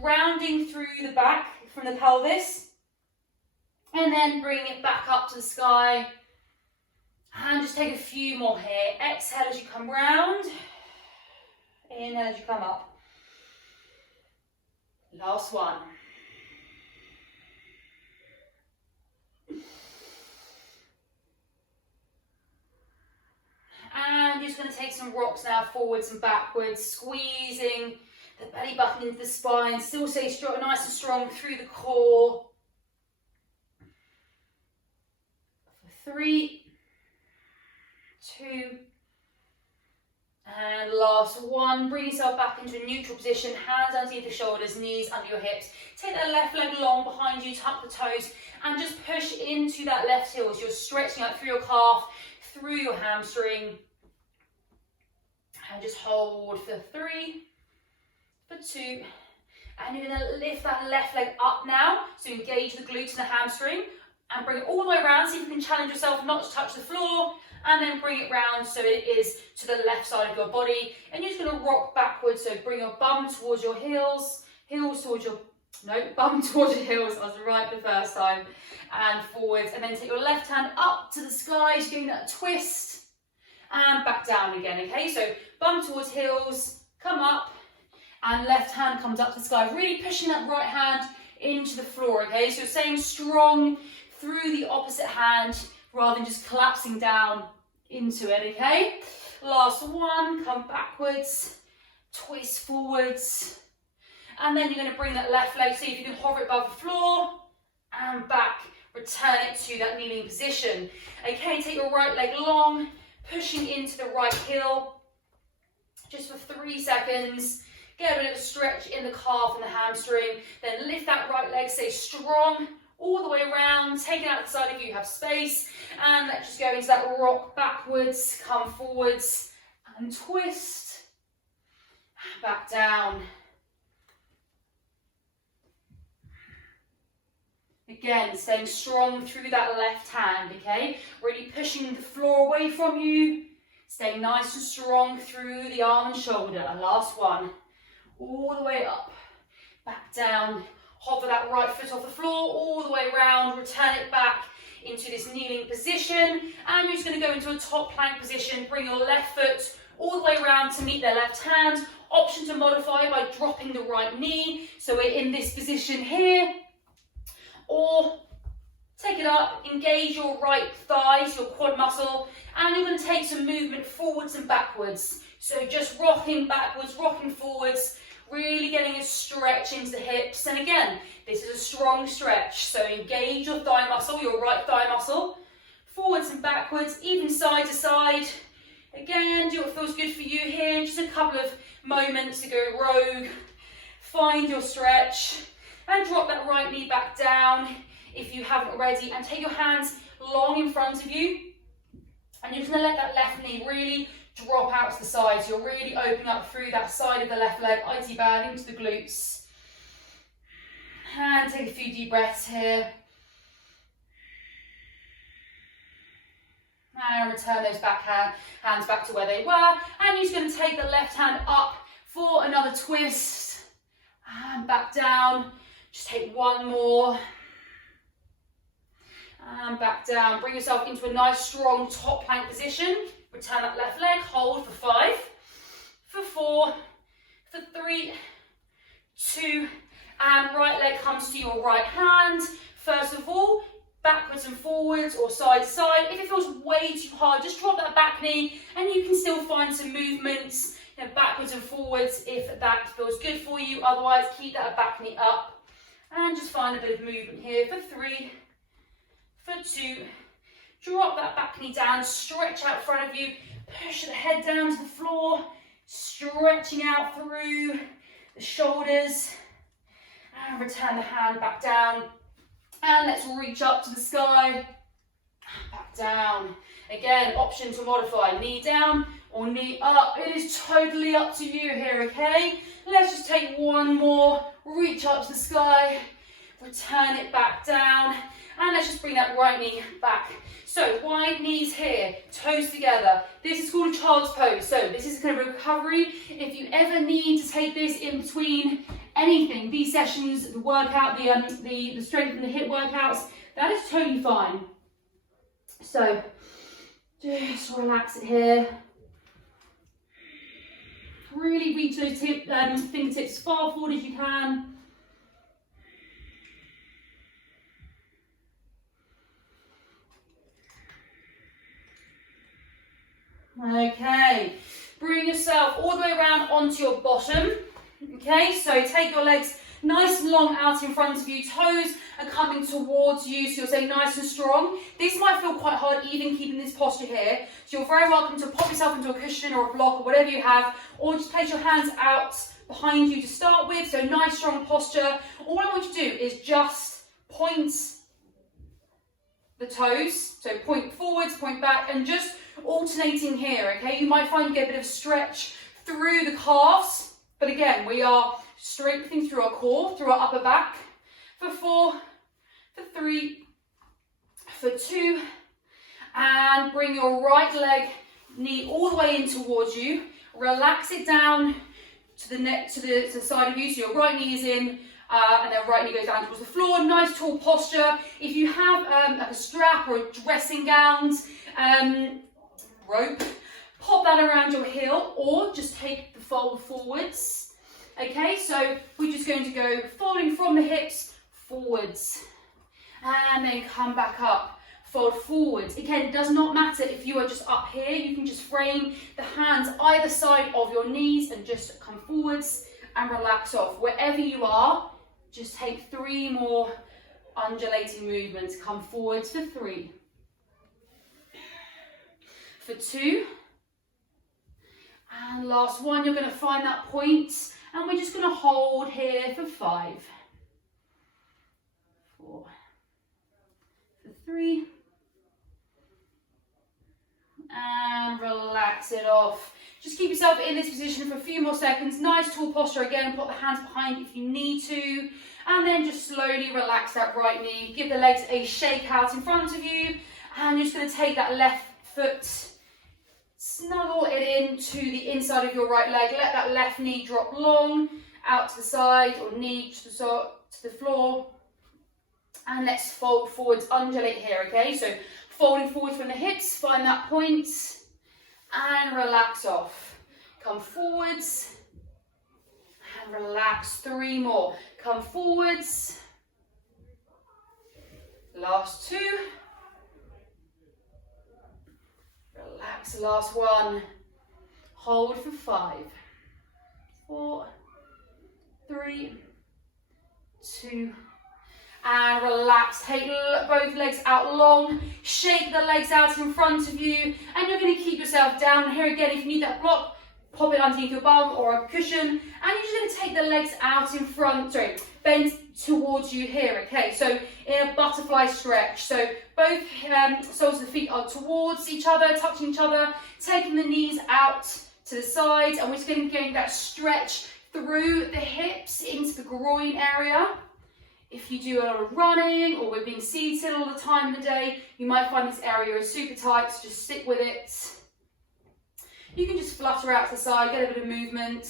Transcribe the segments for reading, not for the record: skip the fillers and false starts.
grounding through the back from the pelvis, and then bring it back up to the sky. And just take a few more here. Exhale as you come round. Inhale as you come up. Last one. And you're just going to take some rocks now, forwards and backwards, squeezing the belly button into the spine. Still stay strong, nice and strong through the core. For 3, 2, and last one. Bring yourself back into a neutral position, hands underneath the shoulders, knees under your hips. Take that left leg long behind you, tuck the toes, and just push into that left heel as you're stretching out through your calf, through your hamstring. And just hold for 3, for 2, and you're going to lift that left leg up now, so engage the glutes and the hamstring, and bring it all the way around. See if you can challenge yourself not to touch the floor, and then bring it round so it is to the left side of your body. And you're just going to rock backwards, so bring your bum towards your heels, bum towards your heels. I was right the first time, and forwards, and then take your left hand up to the sky, so doing that twist, and back down again, okay? So bum towards heels, come up, and left hand comes up to the sky, really pushing that right hand into the floor, okay? So you're staying strong through the opposite hand, rather than just collapsing down into it, okay? Last one, come backwards, twist forwards, and then you're going to bring that left leg, see if you can hover it above the floor, and back, return it to that kneeling position. Okay, take your right leg long, pushing into the right heel, just for 3 seconds. Get a bit of a stretch in the calf and the hamstring, then lift that right leg, stay strong, all the way around, take it out the side if you have space, and let's just go into that rock backwards, come forwards, and twist, back down. Again, staying strong through that left hand, okay? Really pushing the floor away from you, staying nice and strong through the arm and shoulder. And last one, all the way up, back down. Hover that right foot off the floor, all the way around, return it back into this kneeling position, and you're just going to go into a top plank position. Bring your left foot all the way around to meet the left hand. Option to modify by dropping the right knee, so we're in this position here, or take it up, engage your right thighs, your quad muscle, and you're going to take some movement forwards and backwards. So just rocking backwards, rocking forwards, really getting a stretch into the hips. And again, this is a strong stretch, so engage your thigh muscle, your right thigh muscle, forwards and backwards, even side to side. Again, do what feels good for you here. Just a couple of moments to go rogue. Find your stretch, and drop that right knee back down if you haven't already, and take your hands long in front of you, and you're just going to let that left knee really drop out to the sides. You're really opening up through that side of the left leg, IT band into the glutes. And take a few deep breaths here. And return those hands back to where they were. And you're just going to take the left hand up for another twist. And back down. Just take one more. And back down. Bring yourself into a nice strong top plank position. Return that left leg, hold for 5, for 4, for 3, 2, and right leg comes to your right hand. First of all, backwards and forwards or side to side. If it feels way too hard, just drop that back knee, and you can still find some movements, backwards and forwards if that feels good for you. Otherwise, keep that back knee up, and just find a bit of movement here for 3, for 2, drop that back knee down, stretch out in front of you, push the head down to the floor, stretching out through the shoulders, and return the hand back down, and let's reach up to the sky, back down. Again, option to modify, knee down or knee up. It is totally up to you here, okay? Let's just take one more, reach up to the sky, return it back down, and let's just bring that right knee back. So wide knees here, toes together. This is called a child's pose. So this is kind of recovery. If you ever need to take this in between anything, these sessions, the workout, the strength and the hip workouts, that is totally fine. So just relax it here. Really reach those fingertips far forward as you can. Okay, bring yourself all the way around onto your bottom. Okay, so take your legs nice and long out in front of you. Toes are coming towards you, so you're staying nice and strong. This might feel quite hard even keeping this posture here. So you're very welcome to pop yourself into a cushion or a block or whatever you have, or just place your hands out behind you to start with. So nice strong posture. All I want you to do is just point the toes. So point forwards, point back, and just alternating here, okay? You might find you get a bit of stretch through the calves, but again, we are strengthening through our core, through our upper back. For 4, for 3, for 2, and bring your right leg, knee all the way in towards you. Relax it down to the neck, to the side of you, so your right knee is in, and then right knee goes down towards the floor. Nice tall posture. If you have like a strap or a dressing gown, rope, pop that around your heel, or just take the fold forwards. Okay, so we're just going to go folding from the hips forwards, and then come back up, fold forwards. Again, it does not matter if you are just up here, you can just frame the hands either side of your knees and just come forwards and relax off. Wherever you are, just take 3 more undulating movements. Come forwards for 3, for 2, and last one. You're going to find that point, and we're just going to hold here for 5, 4, for 3, and relax it off. Just keep yourself in this position for a few more seconds. Nice tall posture again. Put the hands behind if you need to, and then just slowly relax that right knee. Give the legs a shake out in front of you, and you're just going to take that left foot, snuggle it into the inside of your right leg. Let that left knee drop long out to the side, or knee to the floor. And let's fold forwards, undulate here, okay? So folding forward from the hips, find that point, and relax off. Come forwards, and relax. 3 more. Come forwards. Last 2. Relax, last 1. Hold for 5, 4, 3, 2, and relax. Take both legs out long, shake the legs out in front of you, and you're going to keep yourself down. Here again, if you need that block, pop it underneath your bum or a cushion, and you're just going to take the legs out in front, bend towards you here, okay? So in a butterfly stretch, so both soles of the feet are towards each other, touching each other, taking the knees out to the sides, and we're just going to get that stretch through the hips into the groin area. If you do a lot of running, or we're being seated all the time in the day, you might find this area is super tight, so just stick with it. You can just flutter out to the side, get a bit of movement.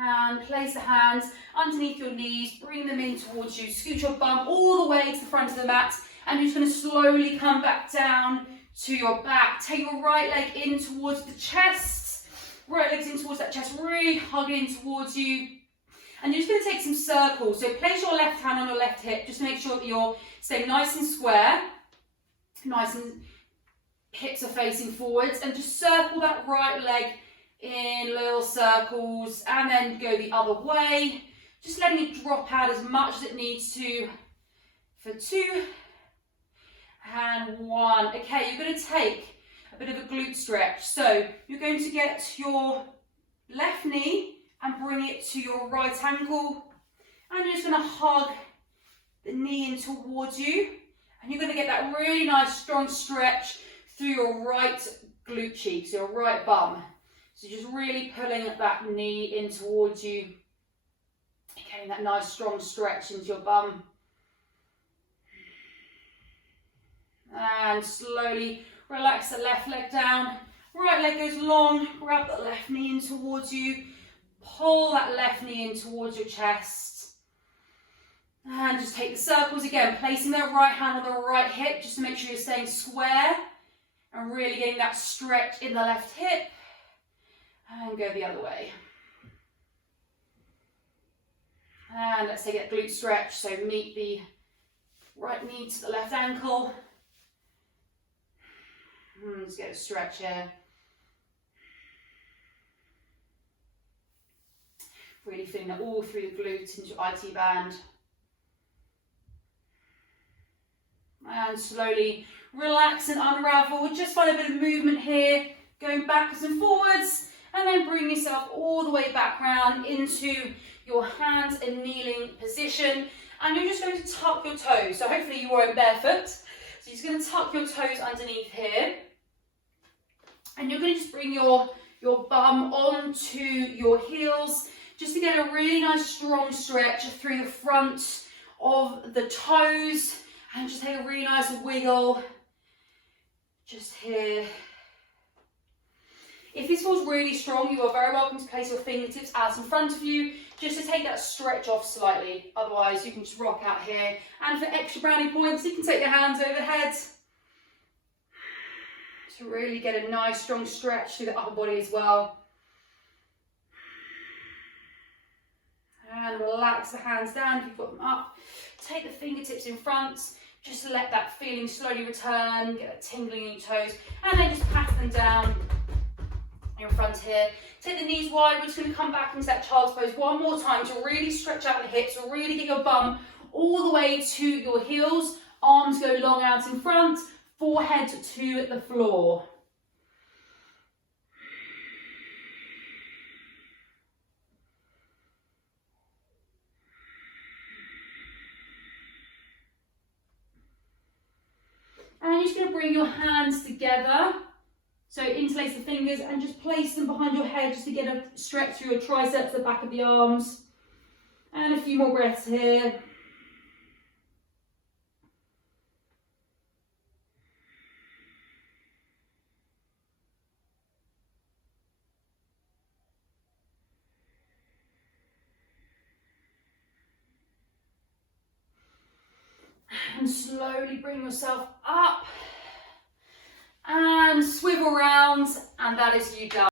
And place the hands underneath your knees, bring them in towards you, scoot your bum all the way to the front of the mat, and you're just going to slowly come back down to your back. Take your right leg in towards the chest, right leg's in towards that chest, really hug in towards you. And you're just going to take some circles. So place your left hand on your left hip, just make sure that you're staying nice and square, nice and hips are facing forwards, and just circle that right leg in little circles, and then go the other way, just letting it drop out as much as it needs to. For 2 and 1. Okay, you're going to take a bit of a glute stretch. So you're going to get your left knee and bring it to your right ankle, and you're just going to hug the knee in towards you, and you're going to get that really nice strong stretch through your right glute cheek, so your right bum. So just really pulling that knee in towards you, getting that nice strong stretch into your bum. And slowly relax the left leg down. Right leg goes long, grab the left knee in towards you, pull that left knee in towards your chest. And just take the circles again, placing that right hand on the right hip just to make sure you're staying square and really getting that stretch in the left hip. And go the other way. And let's take that glute stretch, so meet the right knee to the left ankle. Let's get a stretch here. Really feeling that all through the glutes into your IT band. And slowly relax and unravel. Just find a bit of movement here, going backwards and forwards, and then bring yourself all the way back round into your hands and kneeling position. And you're just going to tuck your toes. So hopefully you are in barefoot. So you're just going to tuck your toes underneath here. And you're going to just bring your bum onto your heels, just to get a really nice strong stretch through the front of the toes. And just take a really nice wiggle just here. If this feels really strong, you are very welcome to place your fingertips out in front of you, just to take that stretch off slightly. Otherwise, you can just rock out here. And for extra brownie points, you can take your hands overhead to really get a nice strong stretch through the upper body as well. And relax the hands down if you've got them up. Take the fingertips in front, just to let that feeling slowly return, get that tingling in your toes, and then just pat them down in front here. Take the knees wide. We're just going to come back into that child's pose one more time to really stretch out the hips, to really get your bum all the way to your heels. Arms go long out in front, forehead to the floor. And you're just going to bring your hands together. So interlace the fingers and just place them behind your head just to get a stretch through your triceps, the back of the arms. And a few more breaths here. And slowly bring yourself up and swivel round, and that is you done.